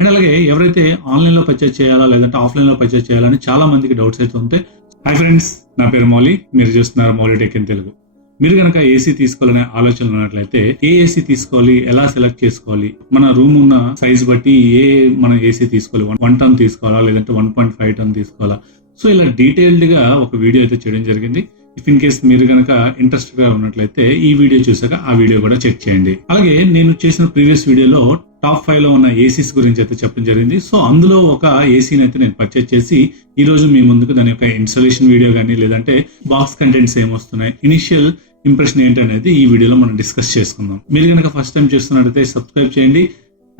And అలాగే ఎవరైతే online లో పర్చేస్ చేయాలా లేదంటే ఆఫ్లైన్ లో పర్చేస్ చేయాలని చాలా మందికి డౌట్స్ అయితే ఉంటాయి. హాయ్ ఫ్రెండ్స్, నా పేరు మౌలి, మీరు చూస్తున్నారు మౌలి టెక్ ఇన్ తెలుగు. మీరు కనుక ఏసీ తీసుకోవాలనే ఆలోచన ఉన్నట్లయితే ఏ ఏసీ తీసుకోవాలి, ఎలా సెలెక్ట్ చేసుకోవాలి, మన రూమ్ ఉన్న సైజ్ బట్టి మనం ఏసీ తీసుకోవాలి, 1 టన్ తీసుకోవాలా లేదంటే 1.5 టన్ తీసుకోవాలా, సో ఇలా డీటెయిల్డ్ గా ఒక వీడియో అయితే చేయడం జరిగింది. ఇఫ్ ఇన్ కేస్ మీరు కనుక ఇంట్రెస్టెడ్ గా ఉన్నట్లయితే ఈ వీడియో చూసాక ఆ వీడియో కూడా చెక్ చేయండి. అలాగే నేను చేసిన ప్రీవియస్ వీడియోలో టాప్ 5 లో ఉన్న ఏసీస్ గురించి అయితే చెప్పడం జరిగింది. సో అందులో ఒక ఏసీని అయితే నేను పర్చేస్ చేసి ఈ రోజు మీ ముందుకు దాని యొక్క ఇన్స్టాలేషన్ వీడియో కానీ లేదంటే బాక్స్ కంటెంట్స్ ఏమొస్తున్నాయి, ఇనిషియల్ ఇంప్రెషన్ ఏంటి అనేది ఈ వీడియోలో మనం డిస్కస్ చేసుకుందాం. మీరు కనుక ఫస్ట్ టైం చూస్తున్నట్లయితే సబ్స్క్రైబ్ చేయండి.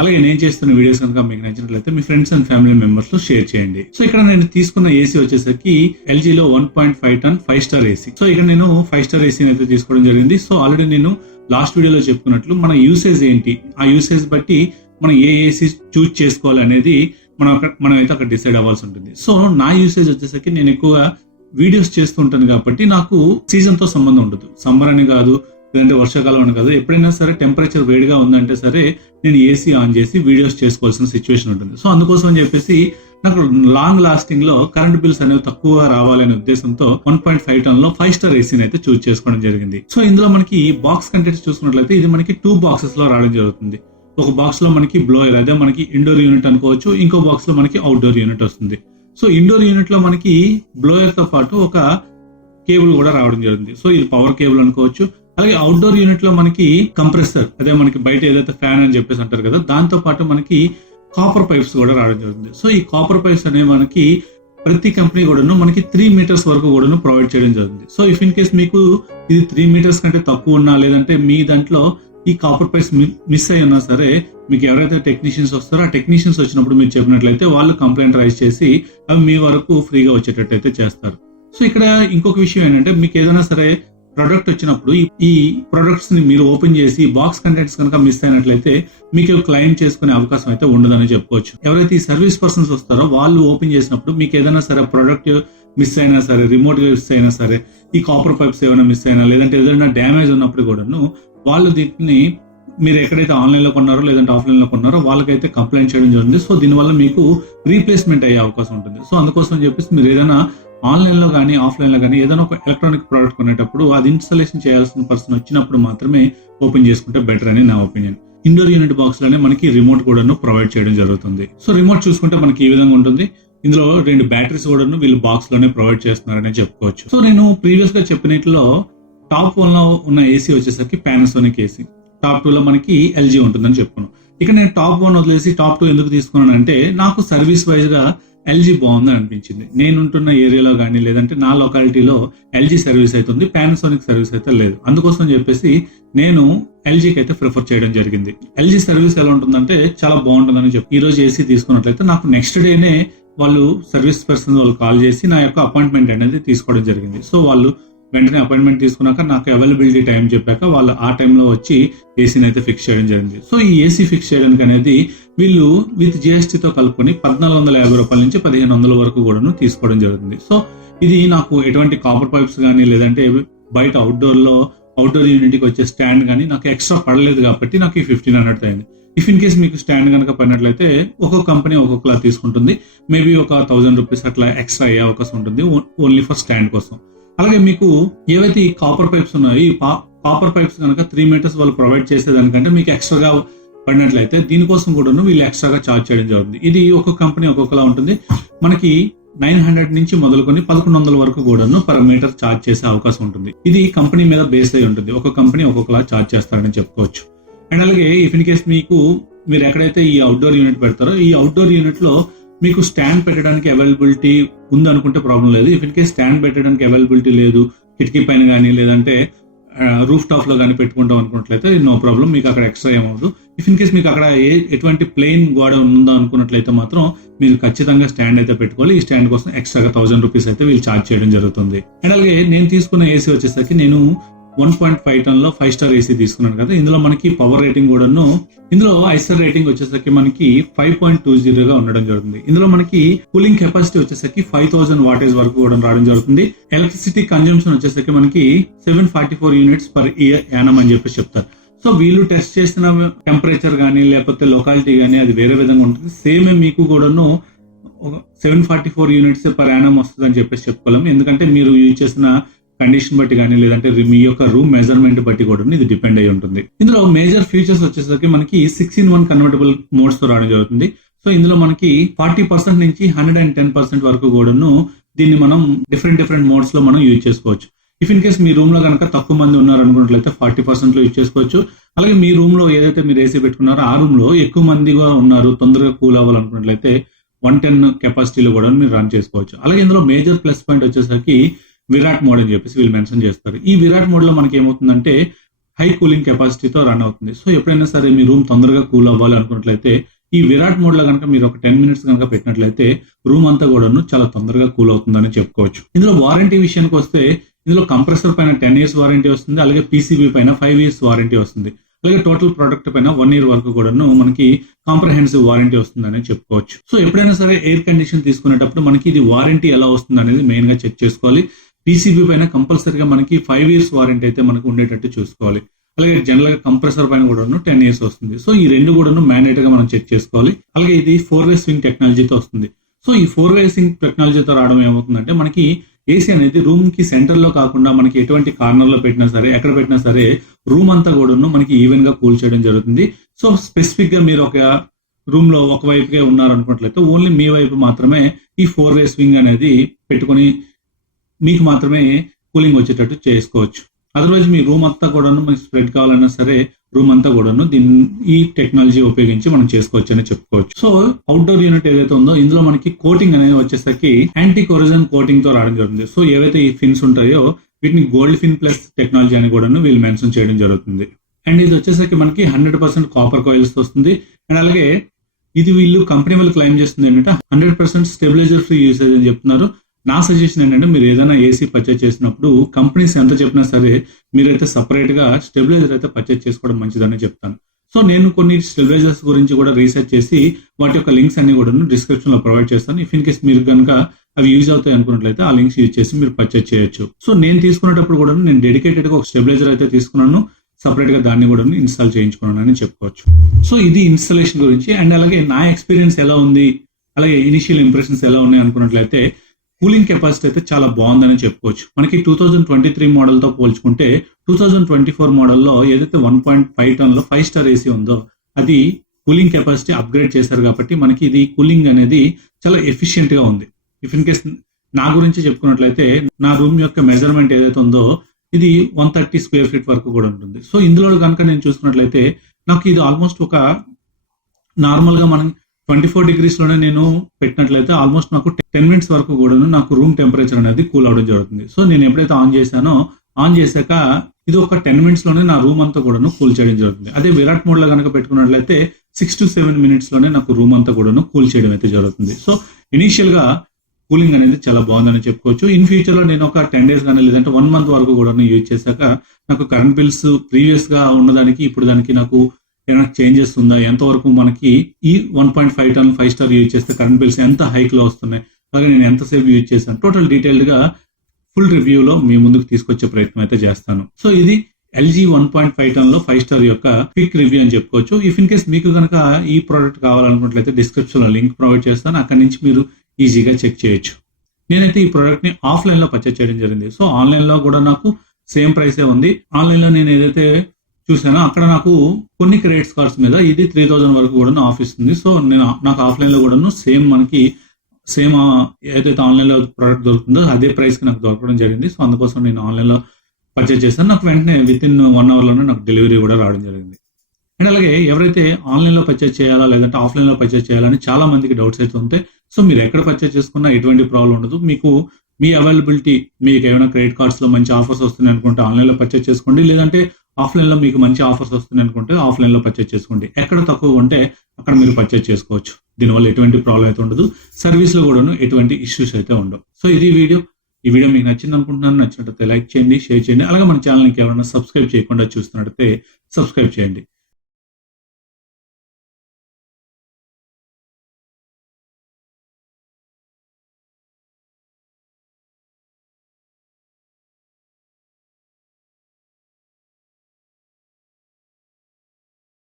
అలాగే నేను చేస్తున్న వీడియోస్ కనుక మీకు నచ్చినట్లయితే మీ ఫ్రెండ్స్ అండ్ ఫ్యామిలీ మెంబర్స్ లో షేర్ చేయండి. సో ఇక్కడ నేను తీసుకున్న ఏసీ వచ్చేసరికి ఎల్జీలో 1.5 టన్ 5 స్టార్ ఏసీ. సో ఇక్కడ నేను 5 స్టార్ ఏసీని అయితే తీసుకోవడం జరిగింది. సో ఆల్రెడీ నేను లాస్ట్ వీడియోలో చెప్పుకున్నట్లు మన యూసేజ్ ఏంటి, ఆ యూసేజ్ బట్టి మనం ఏ ఏసీ చూజ్ చేసుకోవాలి అనేది మనం అయితే అక్కడ డిసైడ్ అవ్వాల్సి ఉంటుంది. సో నా యూసేజ్ వచ్చేసరికి నేను ఎక్కువగా వీడియోస్ చేస్తుంటాను కాబట్టి నాకు సీజన్ తో సంబంధం ఉండదు. సమ్మర్ అని కాదు లేదంటే వర్షాకాలం అని కాదు, ఎప్పుడైనా సరే టెంపరేచర్ వేడిగా ఉందంటే సరే నేను ఏసీ ఆన్ చేసి వీడియోస్ చేసుకోవాల్సిన సిచ్యువేషన్ ఉంటుంది. సో అందుకోసం అని చెప్పేసి నాకు లాంగ్ లాస్టింగ్ లో కరెంట్ బిల్స్ అనేవి తక్కువ రావాలనే ఉద్దేశంతో 1.5 టన్ లో 5 స్టార్ ఏసీని అయితే చూస్ చేసుకోవడం జరిగింది. సో ఇందులో మనకి బాక్స్ కంటెంట్స్ చూసుకున్నట్లయితే ఇది మనకి 2 బాక్సెస్ లో రావడం జరుగుతుంది. ఒక బాక్స్ లో మనకి బ్లోయర్, అదే మనకి ఇండోర్ యూనిట్ అనుకోవచ్చు, ఇంకో బాక్స్ లో మనకి అవుట్డోర్ యూనిట్ వస్తుంది. సో ఇండోర్ యూనిట్ లో మనకి బ్లోయర్ తో పాటు ఒక కేబుల్ కూడా రావడం జరుగుతుంది. సో ఇది పవర్ కేబుల్ అనుకోవచ్చు. అలాగే అవుట్డోర్ యూనిట్ లో మనకి కంప్రెసర్, అదే మనకి బయట ఏదైతే ఫ్యాన్ అని చెప్పేసి అంటారు కదా, దాంతో పాటు మనకి కాపర్ పైప్స్ కూడా రావడం జరుగుతుంది. సో ఈ కాపర్ పైప్స్ అనేవి మనకి ప్రతి కంపెనీ కూడాను మనకి 3 మీటర్స్ వరకు కూడాను ప్రొవైడ్ చేయడం జరుగుతుంది. సో ఇఫ్ ఇన్ కేస్ మీకు ఇది 3 మీటర్స్ కంటే తక్కువ ఉన్నా లేదంటే మీ దాంట్లో ఈ కాపర్ పైప్స్ మిస్ అయి ఉన్నా సరే మీకు ఎవరైతే టెక్నీషియన్స్ వస్తారో ఆ టెక్నీషియన్స్ వచ్చినప్పుడు మీరు చెప్పినట్లయితే వాళ్ళు కంప్లైంట్ రైజ్ చేసి అవి మీ వరకు ఫ్రీగా వచ్చేటట్టు అయితే చేస్తారు. సో ఇక్కడ ఇంకొక విషయం ఏంటంటే మీకు ఏదైనా సరే ప్రొడక్ట్ వచ్చినప్పుడు ఈ ప్రొడక్ట్స్ ని మీరు ఓపెన్ చేసి బాక్స్ కంటెంట్స్ కనుక మిస్ అయినట్లయితే మీకు క్లెయిమ్ చేసుకునే అవకాశం అయితే ఉండదని చెప్పుకోవచ్చు. ఎవరైతే ఈ సర్వీస్ పర్సన్స్ వస్తారో వాళ్ళు ఓపెన్ చేసినప్పుడు మీకు ఏదైనా సరే ప్రొడక్ట్ మిస్ అయినా సరే, రిమోట్ మిస్ అయినా సరే, ఈ కాపర్ పైప్స్ ఏమైనా మిస్ అయినా లేదంటే ఏదైనా డ్యామేజ్ ఉన్నప్పుడు కూడాను వాళ్ళు దీన్ని మీరు ఎక్కడైతే ఆన్లైన్ లో కొన్నారో లేదంటే ఆఫ్లైన్ లో కొన్నారో వాళ్ళకైతే కంప్లైంట్ చేయడం జరుగుతుంది. సో దీనివల్ల మీకు రీప్లేస్మెంట్ అయ్యే అవకాశం ఉంటుంది. సో అందుకోసం చెప్పేసి మీరు ఏదైనా ఆన్లైన్ లో కానీ ఆఫ్లైన్ లో కానీ ఏదైనా ఒక ఎలక్ట్రానిక్ ప్రోడక్ట్ కొనేటప్పుడు అది ఇన్స్టాలేషన్ చేయాల్సిన పర్సన్ వచ్చినప్పుడు మాత్రమే ఓపెన్ చేసుకుంటే బెటర్ అని నా ఒపీనియన్. ఇండోర్ యూనిట్ బాక్స్ లోనే మనకి రిమోట్ కూడాను ప్రొవైడ్ చేయడం జరుగుతుంది. సో రిమోట్ చూసుకుంటే మనకి ఈ విధంగా ఉంటుంది. ఇందులో 2 బ్యాటరీస్ కూడాను వీళ్ళు బాక్స్ లోనే ప్రొవైడ్ చేస్తున్నారని చెప్పుకోవచ్చు. సో నేను ప్రీవియస్ గా చెప్పినట్లో టాప్ 1 లో ఉన్న ఏసీ వచ్చేసరికి పానాసోనిక్ ఏసీ, టాప్ 2 లో మనకి ఎల్జీ ఉంటుందని చెప్పుకున్నాను. ఇక నేను టాప్ 1 వదిలేసి టాప్ 2 ఎందుకు తీసుకున్నాను అంటే నాకు సర్వీస్ వైజ్ గా ఎల్జీ బాగుందని అనిపించింది. నేను ఉంటున్న ఏరియాలో కానీ లేదంటే నా లొకాలిటీలో ఎల్జీ సర్వీస్ అయితే ఉంది, పానాసోనిక్ సర్వీస్ అయితే లేదు. అందుకోసం చెప్పేసి నేను ఎల్జీకి అయితే ప్రిఫర్ చేయడం జరిగింది. ఎల్జీ సర్వీస్ ఎలా ఉంటుందంటే చాలా బాగుంటుందని చెప్పి ఈ రోజు ఏసీ తీసుకున్నట్లయితే నాకు నెక్స్ట్ డేనే వాళ్ళు సర్వీస్ పర్సన్ వాళ్ళు కాల్ చేసి నా యొక్క అపాయింట్మెంట్ అనేది తీసుకోవడం జరిగింది. సో వాళ్ళు వెంటనే అపాయింట్మెంట్ తీసుకున్నాక నాకు అవైలబిలిటీ టైం చెప్పాక వాళ్ళు ఆ టైంలో వచ్చి ఏసీని అయితే ఫిక్స్ చేయడం జరిగింది. సో ఈ ఏసీ ఫిక్స్ చేయడానికి అనేది వీళ్ళు విత్ జిఎస్టీతో కలుపుకొని 1450 రూపాయల నుంచి 1500 వరకు కూడా తీసుకోవడం జరుగుతుంది. సో ఇది నాకు ఎటువంటి కాపర్ పైప్స్ కానీ లేదంటే బయట అవుట్డోర్ యూనిట్కి వచ్చే స్టాండ్ కానీ నాకు ఎక్స్ట్రా పడలేదు కాబట్టి నాకు ఈ 1500 అయింది. ఇఫ్ ఇన్ కేస్ మీకు స్టాండ్ కనుక పడినట్లయితే ఒక్కొక్క కంపెనీ ఒక్కొక్కలా తీసుకుంటుంది. మేబీ ఒక 1000 రూపీస్ అట్లా ఎక్స్ట్రా అయ్యే అవకాశం ఉంటుంది ఓన్లీ ఫర్ స్టాండ్ కోసం. అలాగే మీకు ఏవైతే ఈ కాపర్ పైప్స్ ఉన్నాయో ఈ కాపర్ పైప్స్ కనుక 3 మీటర్స్ వాళ్ళు ప్రొవైడ్ చేసేదానికంటే మీకు ఎక్స్ట్రాగా పడినట్లయితే దీనికోసం కూడా వీళ్ళు ఎక్స్ట్రాగా ఛార్జ్ చేయడం జరుగుతుంది. ఇది ఒక్కొక్క కంపెనీ ఒక్కొక్కలా ఉంటుంది. మనకి 900 నుంచి మొదలుకొని 1100 వరకు కూడాను పర్ మీటర్ ఛార్జ్ చేసే అవకాశం ఉంటుంది. ఇది కంపెనీ మీద బేస్ అయి ఉంటుంది. ఒక్కొక్క కంపెనీ ఒక్కొక్కలా ఛార్జ్ చేస్తారని చెప్పుకోవచ్చు. అండ్ అలాగే ఇఫ్ ఇన్ కేస్ మీరు ఎక్కడైతే ఈ అవుట్డోర్ యూనిట్ పెడతారో ఈ అవుట్డోర్ యూనిట్ లో మీకు స్టాండ్ పెట్టడానికి అవైలబిలిటీ ఉంది అనుకుంటే ప్రాబ్లం లేదు. ఇఫ్ ఇన్ కేస్ స్టాండ్ పెట్టడానికి అవైలబిలిటీ లేదు, కిటికీ పైన కానీ లేదంటే రూఫ్ టాప్ లో కానీ పెట్టుకుంటాం అనుకున్నట్లయితే నో ప్రాబ్లం, మీకు అక్కడ ఎక్స్ట్రా ఏమవుతుంది. ఇఫ్ ఇన్ కేస్ మీకు అక్కడ ఎటువంటి ప్లెయిన్ గోడ ఉందా అనుకున్నట్లయితే మాత్రం మీరు ఖచ్చితంగా స్టాండ్ అయితే పెట్టుకోవాలి. ఈ స్టాండ్ కోసం ఎక్స్ట్రాగా 1000 రూపీస్ అయితే వీళ్ళు ఛార్జ్ చేయడం జరుగుతుంది. అండ్ అలాగే నేను తీసుకున్న ఏసీ వచ్చేసరికి నేను 1.5 టన్ లో 5 స్టార్ ఏసీ తీసుకున్నాను కదా. ఇందులో మనకి పవర్ రేటింగ్ కూడాను, ఇందులో ఐసర్ రేటింగ్ వచ్చేసరికి మనకి 5.20 గా ఉండడం జరుగుతుంది. ఇందులో మనకి కూలింగ్ కెపాసిటీ వచ్చేసరికి 5000 వాటేజ్ వరకు కూడా రావడం జరుగుతుంది. ఎలక్ట్రిసిటీ కన్జంప్షన్ వచ్చేసరికి మనకి 744 యూనిట్స్ పర్ ఇయర్ యానం అని చెప్పేసి చెప్తారు. సో సో వీళ్ళు టెస్ట్ చేసిన టెంపరేచర్ కానీ లేకపోతే లొకాలిటీ కానీ అది వేరే విధంగా ఉంటుంది. సేమ్ మీకు కూడాను 744 యూనిట్స్ పర్ యానం వస్తుంది అని చెప్పేసి చెప్పుకోలేం. ఎందుకంటే మీరు యూజ్ చేసిన కండిషన్ బట్టి కానీ లేదంటే మీ యొక్క రూమ్ మెజర్మెంట్ బట్టి కూడా ఇది డిపెండ్ అయి ఉంటుంది. ఇందులో మేజర్ ఫీచర్స్ వచ్చేసరికి మనకి 6-in-1 కన్వర్టబుల్ మోడ్స్ తో రావడం జరుగుతుంది. సో ఇందులో మనకి 40% నుంచి 110% వరకు కూడాను దీన్ని మనం డిఫరెంట్ మోడ్స్ లో మనం యూజ్ చేసుకోవచ్చు. If in case me room లో కనుక తక్కువ మంది ఉన్నారు అనుకున్నట్లయితే 40% లో యూజ్ చేసుకోవచ్చు. అలాగే మీ రూమ్ లో ఏదైతే మీరు ఏసీ పెట్టుకున్నారో ఆ రూమ్ లో ఎక్కువ మందిగా ఉన్నారు, తొందరగా కూల్ అవ్వాలనుకున్నట్లయితే 110 కెపాసిటీలో కూడా మీరు రన్ చేసుకోవచ్చు. అలాగే ఇందులో మేజర్ ప్లస్ పాయింట్ వచ్చేసరికి విరాట్ మోడ్ అని చెప్పేసి వీళ్ళు మెన్షన్ చేస్తారు. ఈ విరాట్ మోడ్ లో మనకి ఏమవుతుందంటే హై కూలింగ్ కెపాసిటీతో రన్ అవుతుంది. సో ఎప్పుడైనా సరే మీ రూమ్ తొందరగా కూల్ అవ్వాలి అనుకున్నట్లయితే ఈ విరాట్ మోడ్ లో కనుక మీరు ఒక 10 minutes కనుక పెట్టినట్లయితే రూమ్ అంతా కూడాను చాలా తొందరగా కూల్ అవుతుందని చెప్పుకోవచ్చు. ఇందులో వారంటీ విషయానికి వస్తే ఇందులో కంప్రెసర్ పైన 10 years వారంటీ వస్తుంది. అలాగే పీసీబీ పైన 5 years వారంటీ వస్తుంది. అలాగే టోటల్ ప్రొడక్ట్ పైన 1 year వరకు కూడాను మనకి కాంప్రహెన్సివ్ వారంటీ వస్తుందని చెప్పుకోవచ్చు. సో ఎప్పుడైనా సరే ఎయిర్ కండిషన్ తీసుకునేటప్పుడు మనకి ఇది వారంటీ ఎలా వస్తుంది అనేది మెయిన్ గా చెక్ చేసుకోవాలి. పీసీబీ పైన కంపల్సరీగా మనకి 5 years వారంటీ అయితే మనకు ఉండేటట్టు చూసుకోవాలి. అలాగే జనరల్ గా కంప్రెసర్ పైన కూడా 10 years వస్తుంది. సో ఈ రెండు కూడా మ్యాండేట్ గా మనం చెక్ చేసుకోవాలి. అలాగే ఇది 4-way స్వింగ్ టెక్నాలజీతో వస్తుంది. సో ఈ 4-way స్వింగ్ టెక్నాలజీతో రావడం ఏమవుతుందంటే మనకి ఏసీ అనేది రూమ్ కి సెంటర్ లో కాకుండా మనకి ఎటువంటి కార్నర్ లో పెట్టినా సరే ఎక్కడ పెట్టినా సరే రూమ్ అంతా కూడా మనకి ఈవెన్ గా కూల్ చేయడం జరుగుతుంది. సో స్పెసిఫిక్ గా మీరు ఒక రూమ్ లో ఒక వైపుగా ఉన్నారనుకున్నట్లయితే ఓన్లీ మీ వైపు మాత్రమే ఈ 4-way స్వింగ్ అనేది పెట్టుకుని మీకు మాత్రమే కూలింగ్ వచ్చేటట్టు చేసుకోవచ్చు. అదర్వైజ్ మీ రూమ్ అంతా కూడాను మనకి స్ప్రెడ్ కావాలన్నా సరే రూమ్ అంతా కూడాను ఈ టెక్నాలజీ ఉపయోగించి మనం చేసుకోవచ్చు అని చెప్పుకోవచ్చు. సో అవుట్డోర్ యూనిట్ ఏదైతే ఉందో ఇందులో మనకి కోటింగ్ అనేది వచ్చేసరికి యాంటీ కొరోజన్ కోటింగ్ తో రావడం జరుగుతుంది. సో ఏవైతే ఈ ఫిన్స్ ఉంటాయో వీటిని గోల్డ్ ఫిన్ ప్లస్ టెక్నాలజీ అని కూడా వీళ్ళు మెన్షన్ చేయడం జరుగుతుంది. అండ్ ఇది వచ్చేసరికి మనకి 100% కాపర్ కాయిల్స్ వస్తుంది. అండ్ అలాగే ఇది వీళ్ళు కంపెనీ వాళ్ళు క్లైమ్ చేస్తుంది ఏంటంటే 100% స్టెబిలైజర్ ఫ్రీ యూసేజ్ అని చెప్తున్నారు. నా సజెషన్ ఏంటంటే మీరు ఏదైనా ఏసీ పర్చేజ్ చేసినప్పుడు కంపెనీస్ ఎంత చెప్పినా సరే మీరైతే సపరేట్ గా స్టెబిలైజర్ అయితే పర్చేజ్ చేసుకోవడం మంచిదని చెప్తాను. సో నేను కొన్ని స్టెబిలైజర్స్ గురించి కూడా రీసెర్చ్ చేసి వాటి యొక్క లింక్స్ అన్ని కూడా డిస్క్రిప్షన్ లో ప్రొవైడ్ చేస్తాను. ఇఫ్ ఇన్ కేస్ మీరు కనుక అవి యూజ్ అవుతాయి అనుకున్నట్లయితే ఆ లింక్స్ యూజ్ చేసి మీరు పర్చేజ్ చేయొచ్చు. సో నేను తీసుకునేటప్పుడు కూడా నేను డెడికేటెడ్ గా ఒక స్టెబిలైజర్ అయితే తీసుకున్నాను, సపరేట్ గా దాన్ని కూడా ఇన్స్టాల్ చేయించుకున్నాను అని చెప్పుకోవచ్చు. సో ఇది ఇన్స్టాలేషన్ గురించి. అండ్ అలాగే నా ఎక్స్పీరియన్స్ ఎలా ఉంది, అలాగే ఇనిషియల్ ఇంప్రెషన్స్ ఎలా ఉన్నాయి అనుకున్నట్లయితే కూలింగ్ కెపాసిటీ అయితే చాలా బాగుందని చెప్పుకోవచ్చు. మనకి 2023 మోడల్ తో పోల్చుకుంటే 2024 మోడల్లో ఏదైతే 1.5 ton 5-star ఏసీ ఉందో అది కూలింగ్ కెపాసిటీ అప్గ్రేడ్ చేశారు కాబట్టి మనకి ఇది కూలింగ్ అనేది చాలా ఎఫిషియెంట్ గా ఉంది. ఇఫ్ ఇన్ కేస్ నా గురించి చెప్పుకున్నట్లయితే నా రూమ్ యొక్క మెజర్మెంట్ ఏదైతే ఉందో ఇది 130 square feet వరకు కూడా ఉంటుంది. సో ఇందులో కనుక నేను చూసుకున్నట్లయితే నాకు ఇది ఆల్మోస్ట్ ఒక నార్మల్ గా మనం 24 degrees లోనే నేను పెట్టినట్లయితే ఆల్మోస్ట్ నాకు 10 minutes వరకు కూడా నాకు రూమ్ టెంపరేచర్ అనేది కూల్ అవడం జరుగుతుంది. సో నేను ఎప్పుడైతే ఆన్ చేశాక ఇది ఒక 10 minutes లోనే నా రూమ్ అంతా కూడా కూల్ చేయడం జరుగుతుంది. అదే విరాట్ మోడ్ లో కనుక పెట్టుకున్నట్లయితే 6 to 7 minutes లోనే నాకు రూమ్ అంతా కూడా కూల్ చేయడం అయితే జరుగుతుంది. సో ఇనీషియల్ గా కూలింగ్ అనేది చాలా బాగుందని చెప్పుకోవచ్చు. ఇన్ ఫ్యూచర్ లో నేను ఒక 10 days కానీ లేదంటే 1 month వరకు కూడా యూజ్ చేశాక నాకు కరెంట్ బిల్స్ ప్రీవియస్ గా ఉన్నదానికి ఇప్పుడు దానికి నాకు ఏమైనా చేంజెస్ ఉందా, ఎంతవరకు మనకి ఈ 1.5 ton 5-star యూజ్ చేస్తే కరెంట్ బిల్స్ ఎంత హైక్ లో వస్తున్నాయి, అలాగే నేను ఎంతసేపు యూజ్ చేశాను, టోటల్ డీటెయిల్డ్ గా ఫుల్ రివ్యూలో మీ ముందుకు తీసుకొచ్చే ప్రయత్నం అయితే చేస్తాను. సో ఇది LG 1.5 ton 5-star యొక్క క్విక్ రివ్యూ అని చెప్పుకోవచ్చు. ఇఫ్ ఇన్ కేస్ మీకు కనుక ఈ ప్రోడక్ట్ కావాలనుకున్నట్లయితే డిస్క్రిప్షన్ లో లింక్ ప్రొవైడ్ చేస్తాను, అక్కడి నుంచి మీరు ఈజీగా చెక్ చేయొచ్చు. నేనైతే ఈ ప్రోడక్ట్ ని ఆఫ్లైన్ లో పర్చేజ్ చేయడం జరిగింది. సో ఆన్లైన్ లో కూడా నాకు సేమ్ ప్రైసే ఉంది. ఆన్లైన్ లో నేను ఏదైతే చూసాను అక్కడ నాకు కొన్ని క్రెడిట్ కార్డ్స్ మీద ఇది 3000 వరకు కూడా ఆఫ్ ఇస్తుంది. సో నాకు ఆఫ్లైన్ లో కూడా సేమ్ ఏదైతే ఆన్లైన్ లో ప్రోడక్ట్ దొరుకుతుందో అదే ప్రైస్ కి నాకు దొరకడం జరిగింది. సో అందుకోసం నేను ఆన్లైన్ లో పర్చేజ్ చేశాను. నాకు వెంటనే విత్-ఇన్ 1 hour లోనే నాకు డెలివరీ కూడా రావడం జరిగింది. అండ్ అలాగే ఎవరైతే ఆన్లైన్ లో పర్చేజ్ చేయాలా లేదంటే ఆఫ్లైన్ లో పర్చేజ్ చేయాలని చాలా మందికి డౌట్స్ అయితే ఉంటాయి. సో మీరు ఎక్కడ పర్చేజ్ చేసుకున్నా ఎటువంటి ప్రాబ్లం ఉండదు. మీకు మీ అవైలబిలిటీ, మీకు ఏమైనా క్రెడిట్ కార్డ్స్ లో మంచి ఆఫర్స్ వస్తున్నాయి అనుకుంటే ఆన్లైన్ లో పర్చేజ్ చేసుకోండి, లేదంటే ఆఫ్లైన్ లో మీకు మంచి ఆఫర్స్ వస్తున్నాయి అనుకుంటే ఆఫ్లైన్ లో పర్చేజ్ చేసుకోండి. ఎక్కడ తక్కువ ఉంటే అక్కడ మీరు పర్చేజ్ చేసుకోవచ్చు. దీనివల్ల ఎటువంటి ప్రాబ్లం అయితే ఉండదు. సర్వీస్ లో కూడా ఎటువంటి ఇష్యూస్ అయితే ఉండవు. సో ఇది ఈ వీడియో మీకు నచ్చింది అనుకుంటున్నాను. నచ్చినట్లయితే లైక్ చేయండి, షేర్ చేయండి. అలాగే మన ఛానల్కి ఎవరైనా సబ్స్క్రైబ్ చేయకుండా చూస్తున్నట్లయితే సబ్స్క్రైబ్ చేయండి.